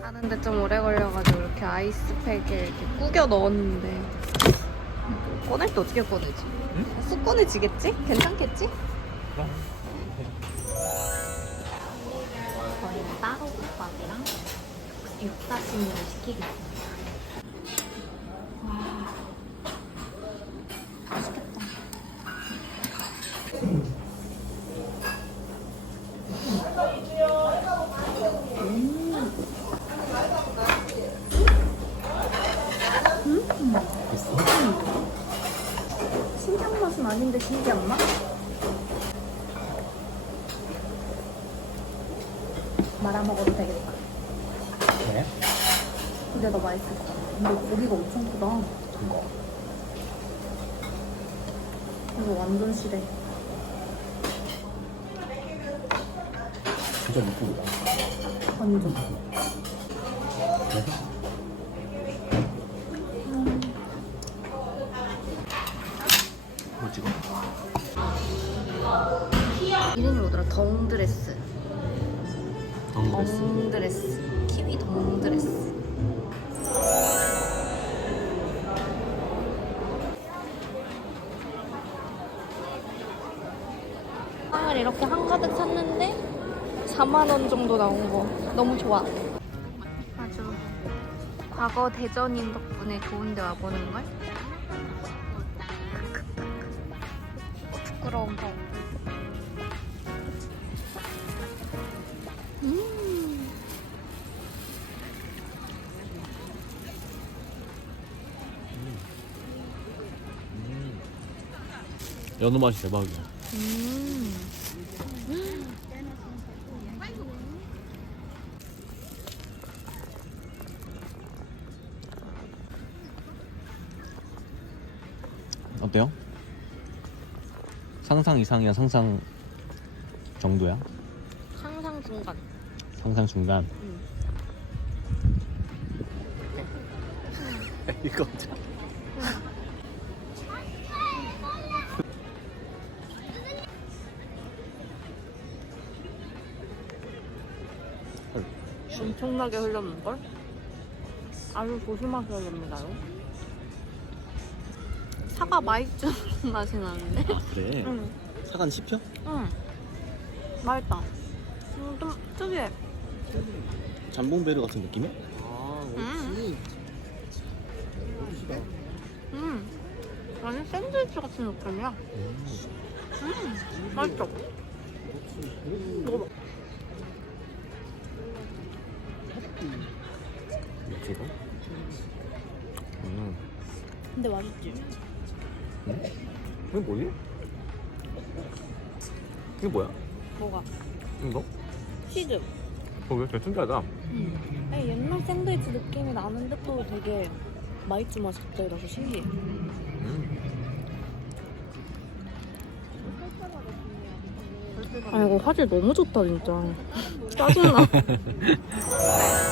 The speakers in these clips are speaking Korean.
가는데 좀 오래 걸려가지고 이렇게 아이스팩에 이렇게 꾸겨 넣었는데 꺼낼 때 어떻게 꺼내지? 쑥 꺼내지겠지? 괜찮겠지? 저희는 따로 국밥이랑 육사시미를 시키겠습니다. 신기한 맛은 아닌데 신기한 맛? 말아 먹어도 되겠다. 네? 근데 너 맛있겠다. 근데 고기가 엄청 크다. 이거. 이거 완전 실해. 진짜 이쁘다. 완전. 뭐 이름이 뭐더라? 덩드레스. 덩그레스. 덩드레스. 키위 덩드레스. 빵을 이렇게 한가득 샀는데 4만 원 정도 나온 거 너무 좋아. 아주 과거 대전인 덕분에 좋은데 와보는 걸. 어, 부끄러운 거. 연어 맛이 대박이야. 음. 어때요? 상상 이상이야 상상 정도야? 상상 중간. 상상 중간. 응. 이거? 엄청나게 흘렸는걸? 아주 조심하셔야 됩니다요. 사과 맛있는 맛이 나는데? 그래. 응, 사간 씹혀? 응. 맛있다. 음, 좀 특이해. 잠봉베르 같은 느낌이야? 음. 음. 완전 샌드위치 같은 느낌이야. 음. 맛있어. 먹어봐. 이거? 음. 근데 맛있지? 이게 뭐지? 이게 뭐야? 뭐가? 이거? 치즈. 어, 왜 되게 신기하다. 아니, 옛날 샌드위치 느낌이 나는데 또 되게 맛이 갑자기 나서 신기해. 음. 아 이거 화질 너무 좋다 진짜. 짜증나.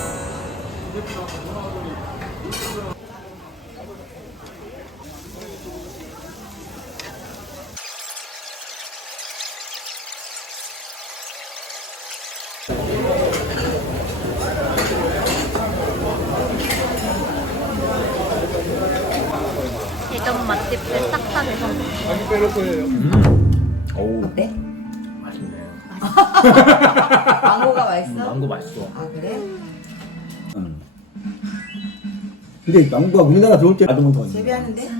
예전 맛집들 싹다 돼서 음. 어우. 어때? 맛있네. 망고가 맛있어? 망고 맛있어. 아 그래? 근데 망고가 우리나라 들어올 때 받으면 더 재배하는데?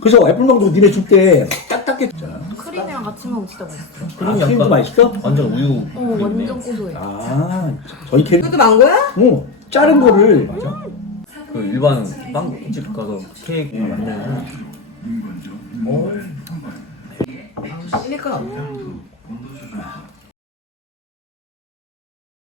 그래서 애플망고 니네 줄 때 딱딱해 크림이랑 같이 먹으면 진짜 맛있어. 아, 크림도 맛있어? 완전 우유. 어 완전 고소해. 아 저희 캐리 이것도 망고야? 어 자른 거를 맞아? 그 일반 빵집 가서 케이크 만드는 어? 실리콘 없어